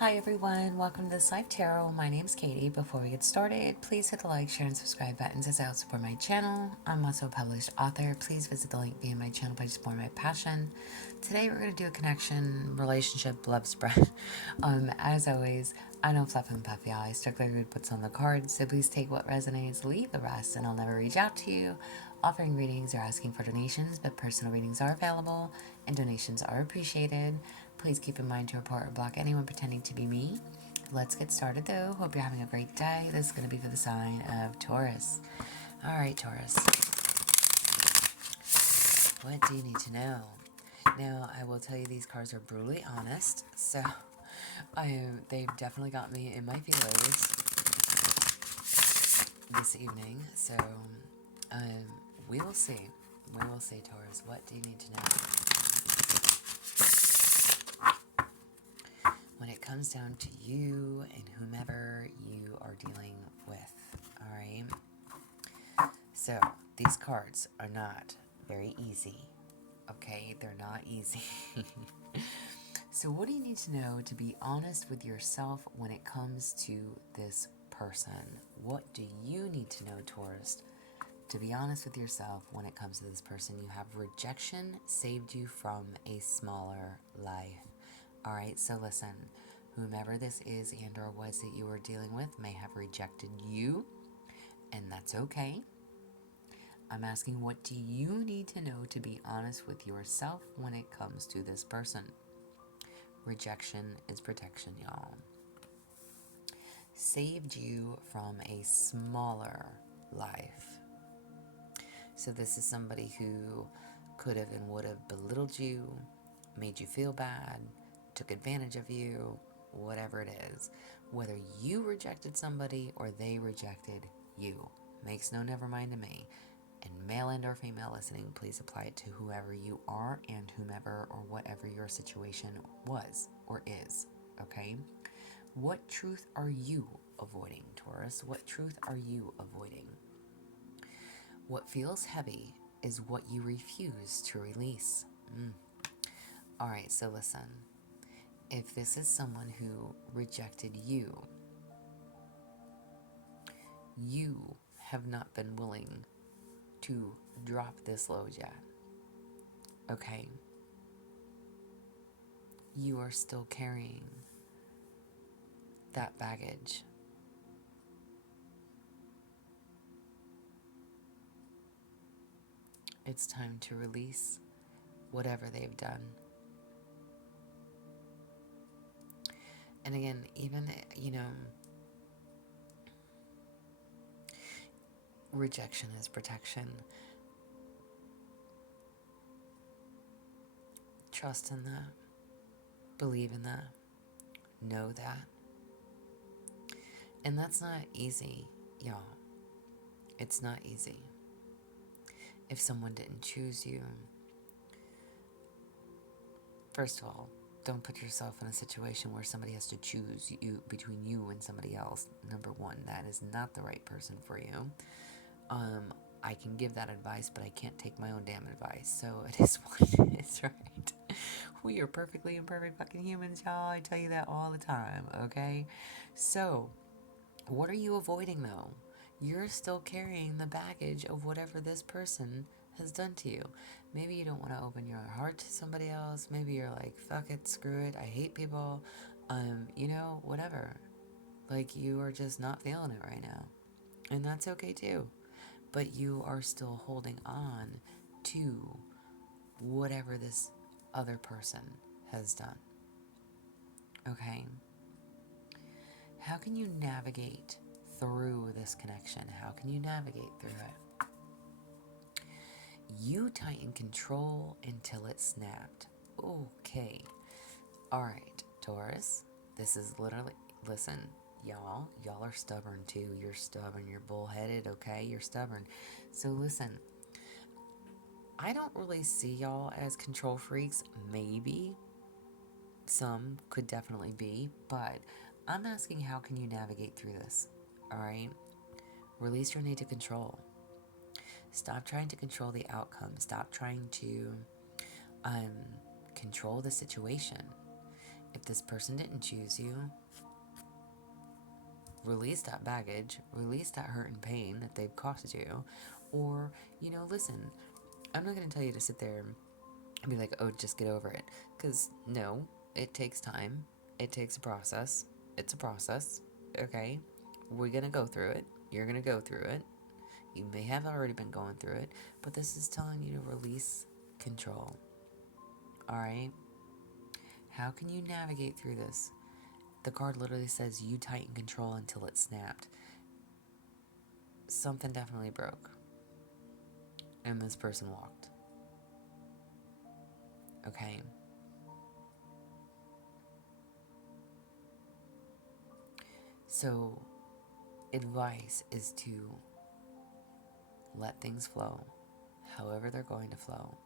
Hi everyone, welcome to this live tarot. My name is Katie. Before we get started, please hit the like, share, and subscribe buttons as I help support my channel. I'm also a published author. Please visit the link via my channel page to support my passion. Today we're going to do a connection, relationship, love spread. As always, I don't fluff and puff y'all. I strictly read what's on the cards, so please take what resonates, leave the rest, and I'll never reach out to you. Offering readings or asking for donations, but personal readings are available and donations are appreciated. Please keep in mind to report or block anyone pretending to be me. Let's get started though. Hope you're having a great day. This is going to be for the sign of Taurus. Alright, Taurus. What do you need to know? Now, I will tell you these cards are brutally honest, so they've definitely got me in my feelings this evening. So, we will see. We will see, Taurus. What do you need to know? When it comes down to you and whomever you are dealing with, alright? So, these cards are not very easy, okay? They're not easy. So, what do you need to know to be honest with yourself when it comes to this person? What do you need to know, Taurus, to be honest with yourself when it comes to this person? You have rejection saved you from a smaller life. Alright, so listen, whomever this is and or was that you were dealing with may have rejected you, and that's okay. I'm asking, what do you need to know to be honest with yourself when it comes to this person? Rejection is protection, y'all. Saved you from a smaller life. So this is somebody who could have and would have belittled you, made you feel bad, took advantage of you, whatever it is. Whether you rejected somebody or they rejected you, makes no never mind to me. And male and or female listening, please apply it to whoever you are and whomever or whatever your situation was or is, okay? What truth are you avoiding, Taurus? What truth are you avoiding? What feels heavy is what you refuse to release. Alright, so listen. If this is someone who rejected you, you have not been willing to drop this load yet. Okay? You are still carrying that baggage. It's time to release whatever they've done. And again, even, rejection is protection. Trust in that. Believe in that. Know that. And that's not easy, y'all. It's not easy. If someone didn't choose you, first of all, don't put yourself in a situation where somebody has to choose you between you and somebody else. Number one, that is not the right person for you. I can give that advice, but I can't take my own damn advice. So it is what it is, right? We are perfectly imperfect fucking humans, y'all. I tell you that all the time, okay? So, what are you avoiding though? You're still carrying the baggage of whatever this person has done to you. Maybe you don't want to open your heart to somebody else. Maybe you're like, fuck it, screw it, I hate people. Whatever. Like, you are just not feeling it right now. And that's okay too. But you are still holding on to whatever this other person has done. Okay? How can you navigate through this connection? How can you navigate through it? You tighten control until it snapped. Okay. Alright, Taurus. This is literally, listen, y'all are stubborn too. You're stubborn. You're bullheaded, okay? You're stubborn. So listen, I don't really see y'all as control freaks. Maybe. Some could definitely be. But I'm asking, how can you navigate through this? Alright? Release your need to control. Stop trying to control the outcome. Stop trying to control the situation. If this person didn't choose you, release that baggage, release that hurt and pain that they've caused you. Or, listen, I'm not going to tell you to sit there and be like, oh, just get over it. Because, no, it takes time. It takes a process. It's a process, okay? We're going to go through it. You're going to go through it. You may have already been going through it, but this is telling you to release control. Alright? How can you navigate through this? The card literally says you tighten control until it snapped. Something definitely broke. And this person walked. Okay? So, advice is to let things flow, however they're going to flow.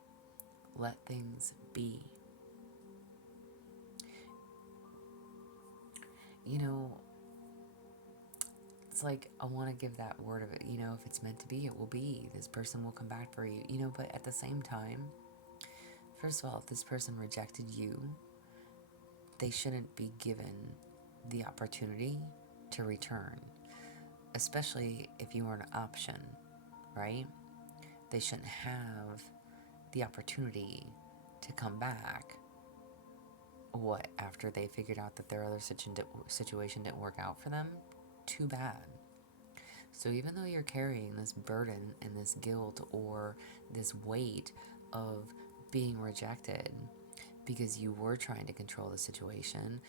Let things be. It's like, I want to give that word of it, if it's meant to be, it will be. This person will come back for you, but at the same time, first of all, if this person rejected you, they shouldn't be given the opportunity to return, especially if you were an option, right? They shouldn't have the opportunity to come back, after they figured out that their other situation didn't work out for them? Too bad. So even though you're carrying this burden and this guilt or this weight of being rejected because you were trying to control the situation,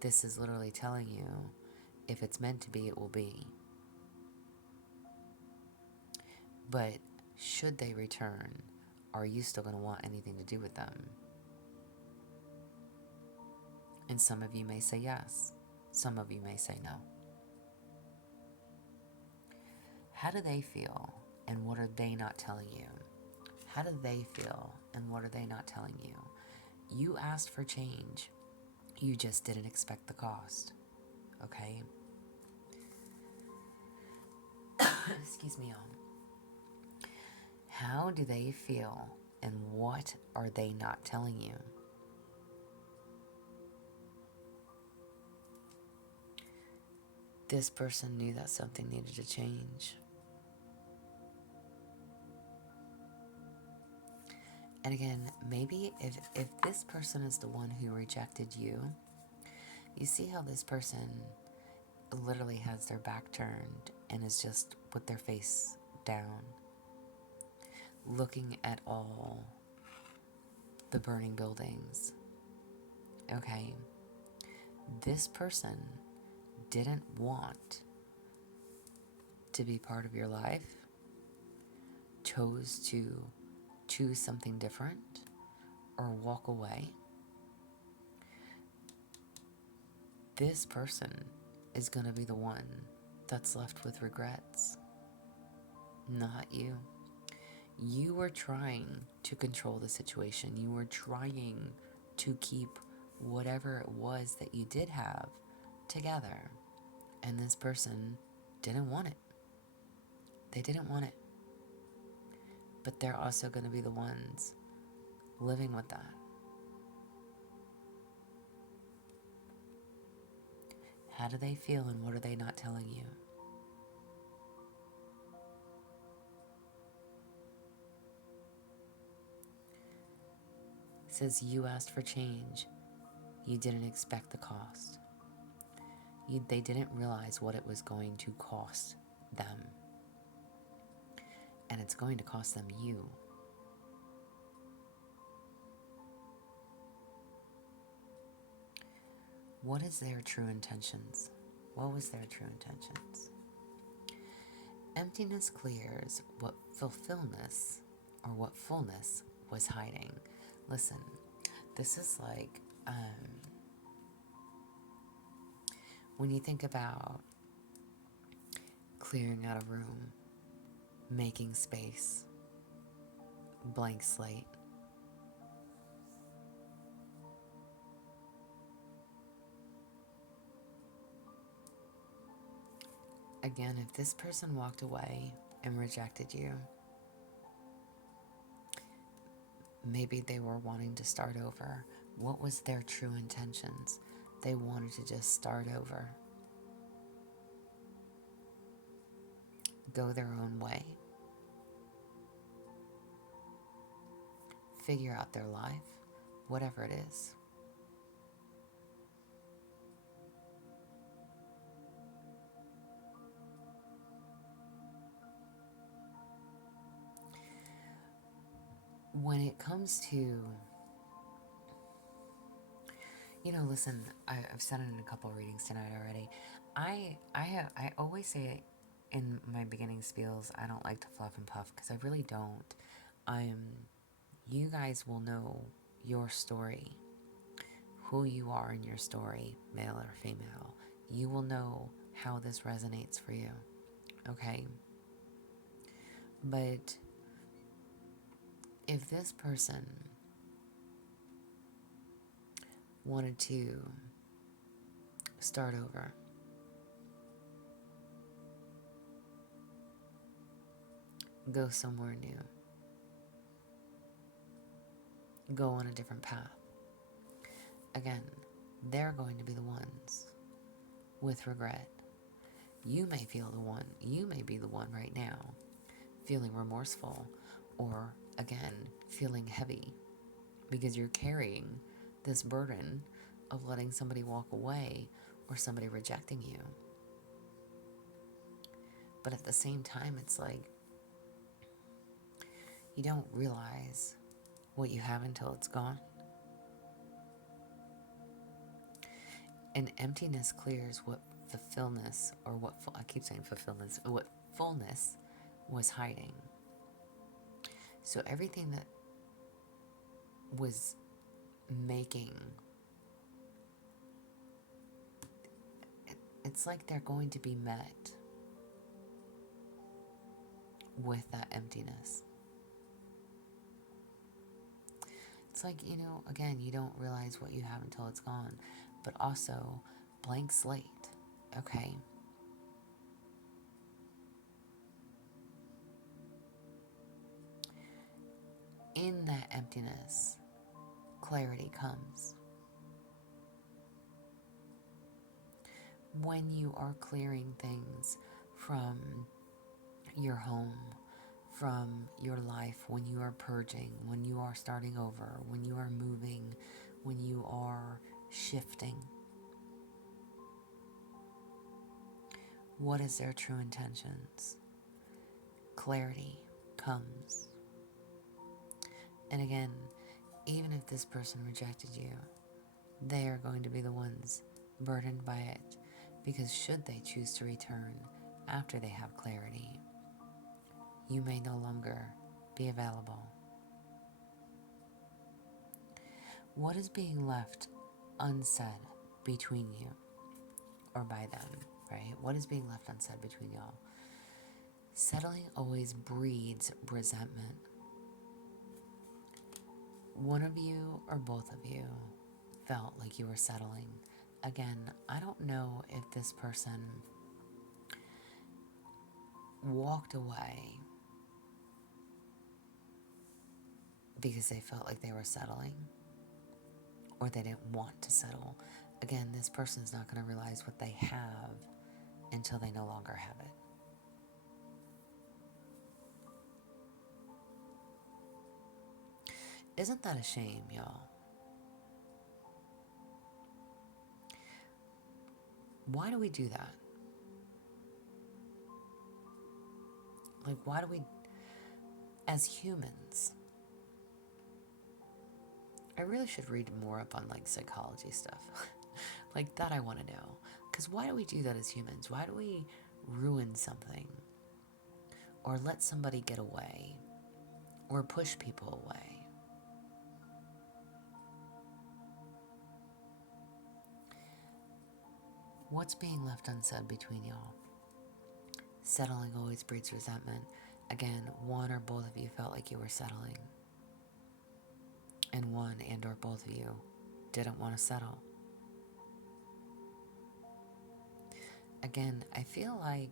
this is literally telling you, if it's meant to be, it will be. But should they return, are you still going to want anything to do with them? And some of you may say yes. Some of you may say no. How do they feel, and what are they not telling you? How do they feel, and what are they not telling you? You asked for change. You just didn't expect the cost. Okay? Excuse me, y'all. How do they feel, and what are they not telling you? This person knew that something needed to change. And again, maybe if this person is the one who rejected you, you see how this person literally has their back turned and is just with their face down, looking at all the burning buildings. Okay? This person didn't want to be part of your life, chose to choose something different or walk away. This person is going to be the one that's left with regrets, not you. You were trying to control the situation. You were trying to keep whatever it was that you did have together. And this person didn't want it. They didn't want it. But they're also going to be the ones living with that. How do they feel, and what are they not telling you? It says you asked for change. You didn't expect the cost. They didn't realize what it was going to cost them. And it's going to cost them you. What is their true intentions? What was their true intentions? Emptiness clears what fulfillment or what fullness was hiding. Listen, this is like when you think about clearing out a room, making space, blank slate. Again, if this person walked away and rejected you, maybe they were wanting to start over. What was their true intentions? They wanted to just start over, go their own way, figure out their life, whatever it is. When it comes to, listen, I've said it in a couple of readings tonight already. I always say in my beginning spiels, I don't like to fluff and puff because I really don't. You guys will know your story, who you are in your story, male or female. You will know how this resonates for you, okay? But if this person wanted to start over, go somewhere new, go on a different path, again, they're going to be the ones with regret. You may be the one right now feeling remorseful or, again, feeling heavy because you're carrying this burden of letting somebody walk away or somebody rejecting you. But at the same time, it's like you don't realize what you have until it's gone. And emptiness clears what fulfillment, or what I keep saying fulfillment, what fullness was hiding. So everything that was making, it's like they're going to be met with that emptiness. It's like, again, you don't realize what you have until it's gone, but also blank slate, okay? In that emptiness, clarity comes. When you are clearing things from your home, from your life, when you are purging, when you are starting over, when you are moving, when you are shifting, what is their true intentions? Clarity comes. And again, even if this person rejected you, they are going to be the ones burdened by it, because should they choose to return after they have clarity, you may no longer be available. What is being left unsaid between you or by them, right? What is being left unsaid between y'all? Settling always breeds resentment. One of you or both of you felt like you were settling. Again, I don't know if this person walked away because they felt like they were settling or they didn't want to settle. Again, this person's not going to realize what they have until they no longer have it. Isn't that a shame, y'all? Why do we do that? Like, why do we, as humans, I really should read more up on like psychology stuff. Like that I want to know. Because why do we do that as humans? Why do we ruin something? Or let somebody get away? Or push people away? What's being left unsaid between y'all? Settling always breeds resentment. Again, one or both of you felt like you were settling. And one and or both of you didn't want to settle. Again, I feel like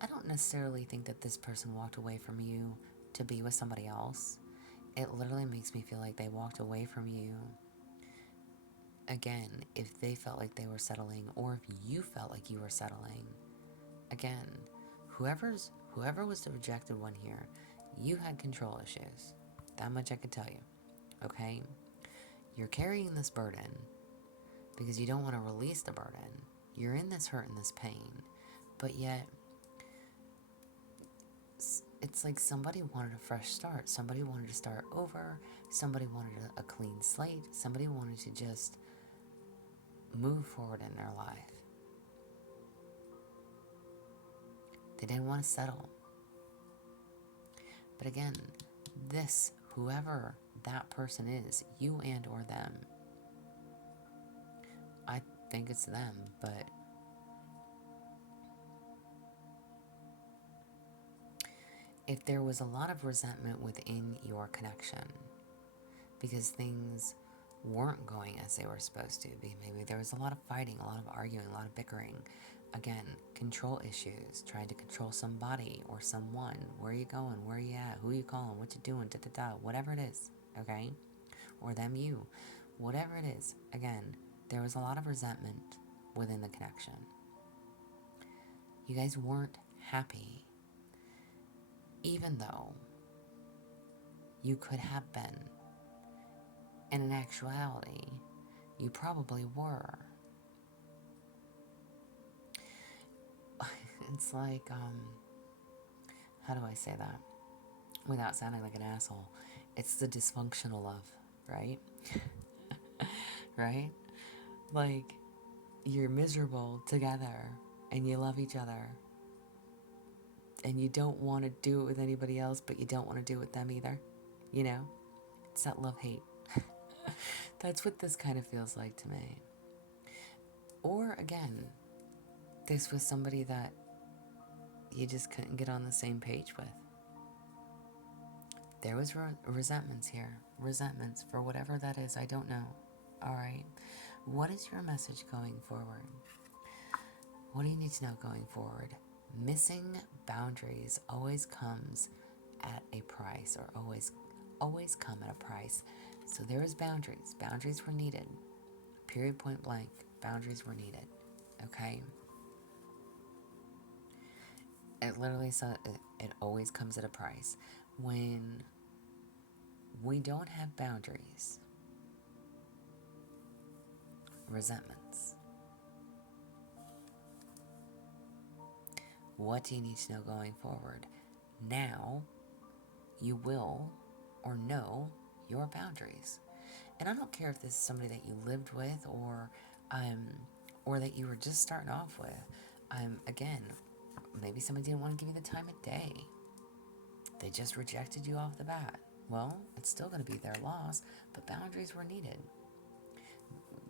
I don't necessarily think that this person walked away from you to be with somebody else. It literally makes me feel like they walked away from you again, if they felt like they were settling, or if you felt like you were settling, again, whoever was the rejected one here, you had control issues. That much I could tell you. Okay? You're carrying this burden because you don't want to release the burden. You're in this hurt and this pain, but yet it's like somebody wanted a fresh start. Somebody wanted to start over. Somebody wanted a clean slate. Somebody wanted to just move forward in their life. They didn't want to settle. But again, this, whoever that person is, you and or them, I think it's them, but if there was a lot of resentment within your connection because things weren't going as they were supposed to be, maybe there was a lot of fighting, a lot of arguing, a lot of bickering, again, control issues, trying to control somebody or someone, where are you going, where are you at, who are you calling, what you doing, whatever it is, okay, or them, you, whatever it is, again, there was a lot of resentment within the connection. You guys weren't happy, even though you could have been. And in actuality, you probably were. It's like, how do I say that without sounding like an asshole? It's the dysfunctional love, right? Right? Like, you're miserable together and you love each other. And you don't want to do it with anybody else, but you don't want to do it with them either. You know? It's that love-hate. That's what this kind of feels like to me. Or, again, this was somebody that you just couldn't get on the same page with. There was resentments here. Resentments for whatever that is. I don't know. All right. What is your message going forward? What do you need to know going forward? Missing boundaries always comes at a price, or always come at a price. So there is boundaries. Boundaries were needed. Period, point blank. Boundaries were needed. Okay? It literally said it always comes at a price. When we don't have boundaries, resentments, what do you need to know going forward? Now, you will or know your boundaries. And I don't care if this is somebody that you lived with or that you were just starting off with. Again, maybe somebody didn't want to give you the time of day. They just rejected you off the bat. Well, it's still going to be their loss, but boundaries were needed.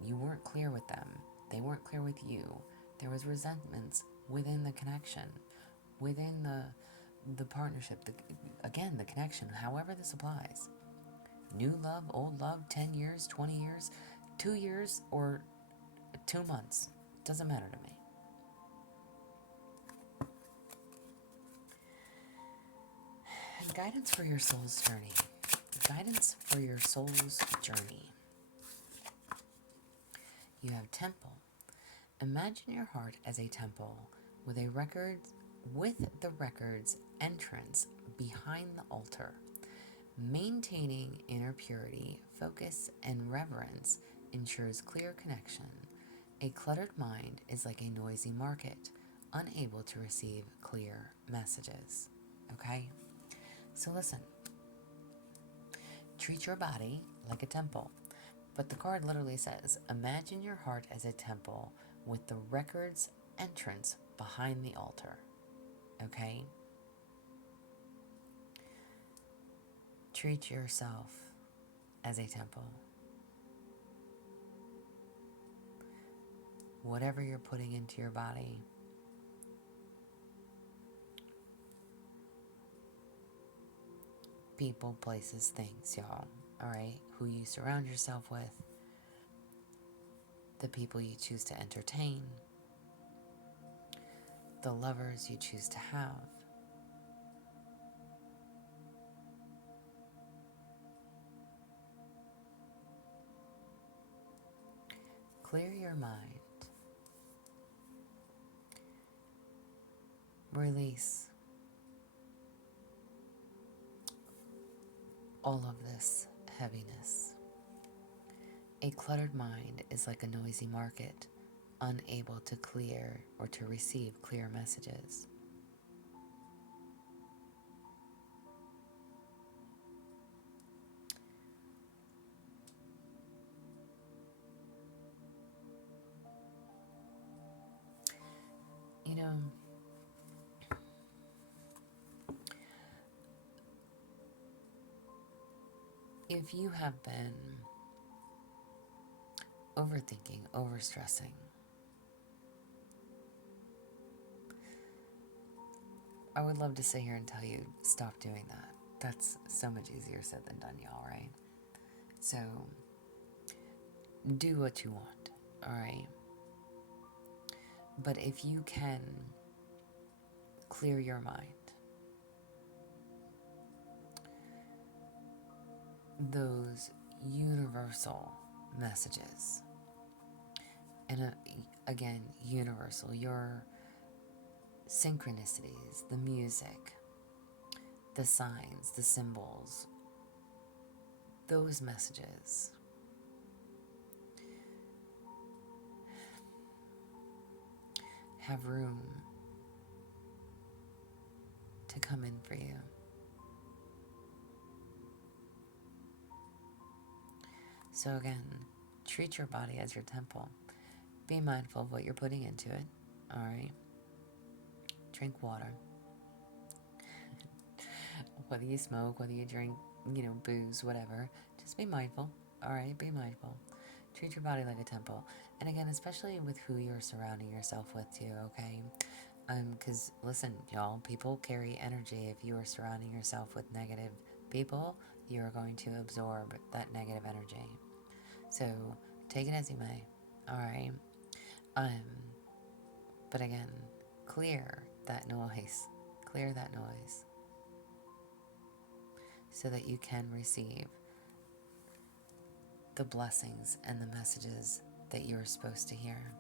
You weren't clear with them. They weren't clear with you. There was resentments within the connection, within the partnership, the connection, however this applies. New love, old love, 10 years, 20 years, 2 years, or 2 months. Doesn't matter to me. Guidance for your soul's journey. Guidance for your soul's journey. You have temple. Imagine your heart as a temple with the record's entrance behind the altar. Maintaining inner purity, focus, and reverence ensures clear connection. A cluttered mind is like a noisy market, unable to receive clear messages. Okay? So listen. Treat your body like a temple. But the card literally says, imagine your heart as a temple with the record's entrance behind the altar. Okay? Treat yourself as a temple. Whatever you're putting into your body, people, places, things, y'all. Alright? Who you surround yourself with, the people you choose to entertain, the lovers you choose to have. Clear your mind. Release all of this heaviness. A cluttered mind is like a noisy market, unable to clear or to receive clear messages. You know, if you have been overthinking, overstressing, I would love to sit here and tell you, stop doing that. That's so much easier said than done, y'all, right? So, do what you want, alright? But if you can clear your mind, those universal messages, and again, universal, your synchronicities, the music, the signs, the symbols, those messages have room to come in for you. So again, treat your body as your temple. Be mindful of what you're putting into it, alright? Drink water. Whether you smoke, whether you drink, booze, whatever, just be mindful, alright? Be mindful. Treat your body like a temple. And again, especially with who you're surrounding yourself with too, okay? Because listen, y'all, people carry energy. If you are surrounding yourself with negative people, you are going to absorb that negative energy. So take it as you may, alright? But again, clear that noise. Clear that noise. So that you can receive the blessings and the messages that you are supposed to hear.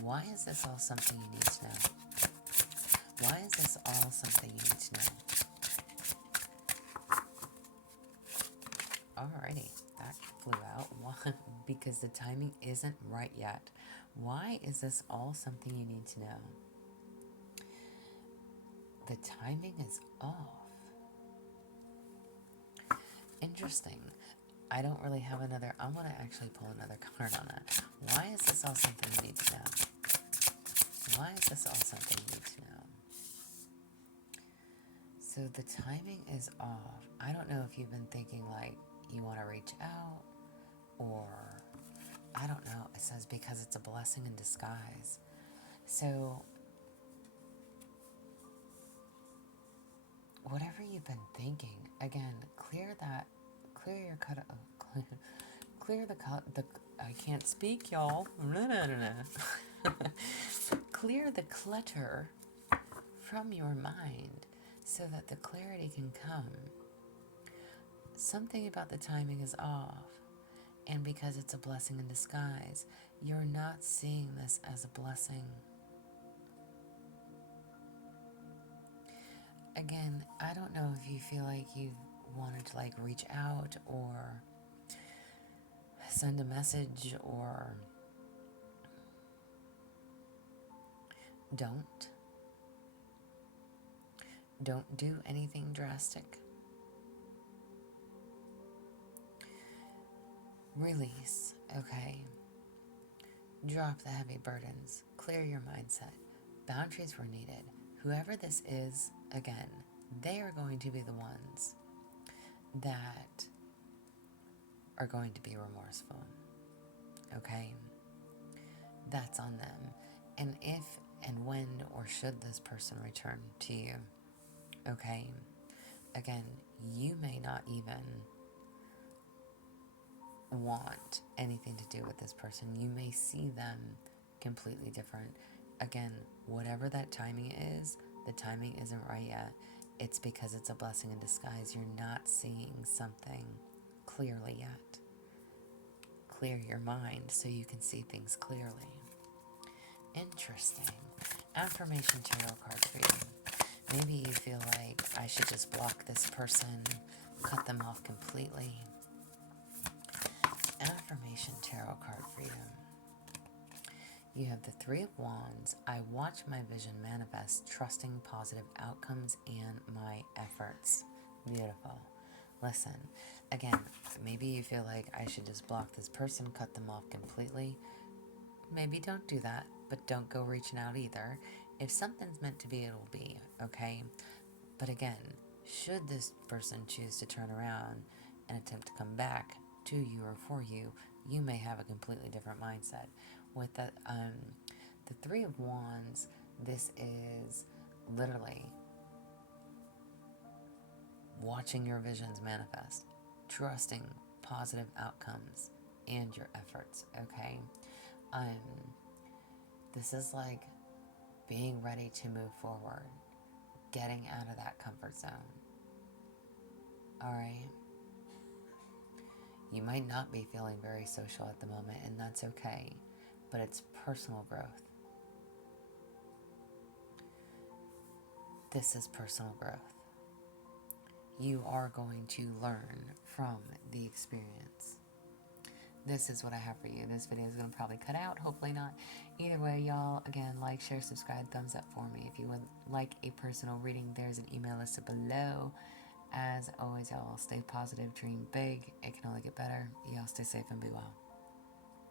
Why is this all something you need to know? Why is this all something you need to know? Alrighty, that flew out. Why? Because the timing isn't right yet. Why is this all something you need to know? The timing is off. Interesting. I don't really have another. I want to actually pull another card on that. Why is this all something you need to know? Why is this all something you need to know? So the timing is off. I don't know if you've been thinking like you want to reach out, or I don't know. It says because it's a blessing in disguise. So whatever you've been thinking, again, clear your cut. Clear the I can't speak, y'all. Clear the clutter from your mind so that the clarity can come. Something about the timing is off, and because it's a blessing in disguise, you're not seeing this as a blessing. Again, I don't know if you feel like you wanted to reach out or send a message, or don't do anything drastic. Release, okay? Drop the heavy burdens. Clear your mindset. Boundaries were needed. Whoever this is, again, they are going to be the ones that are going to be remorseful. Okay? That's on them. And if and when or should this person return to you, okay? Again, you may not even want anything to do with this person. You may see them completely different. Again, whatever that timing is, the timing isn't right yet. It's because it's a blessing in disguise. You're not seeing something clearly yet. clear your mind so you can see things clearly. Interesting. Affirmation tarot card for you. Maybe you feel like I should just block this person, cut them off completely. Affirmation tarot card for you. You have the Three of Wands. I watch my vision manifest, trusting positive outcomes and my efforts. Beautiful. Listen, again, maybe you feel like I should just block this person, cut them off completely. Maybe don't do that, but don't go reaching out either. If something's meant to be, it'll be, okay? But again, should this person choose to turn around and attempt to come back to you or for you, you may have a completely different mindset. With the Three of Wands, this is literally watching your visions manifest, trusting positive outcomes and your efforts, okay? This is like being ready to move forward, getting out of that comfort zone. All right? You might not be feeling very social at the moment, and that's okay, but it's personal growth. This is personal growth. You are going to learn from the experience. This is what I have for you. This video is going to probably cut out, hopefully not. Either way, y'all, again, like, share, subscribe, thumbs up for me. If you would like a personal reading, there's an email listed below. As always, y'all, stay positive, dream big. It can only get better. Y'all stay safe and be well.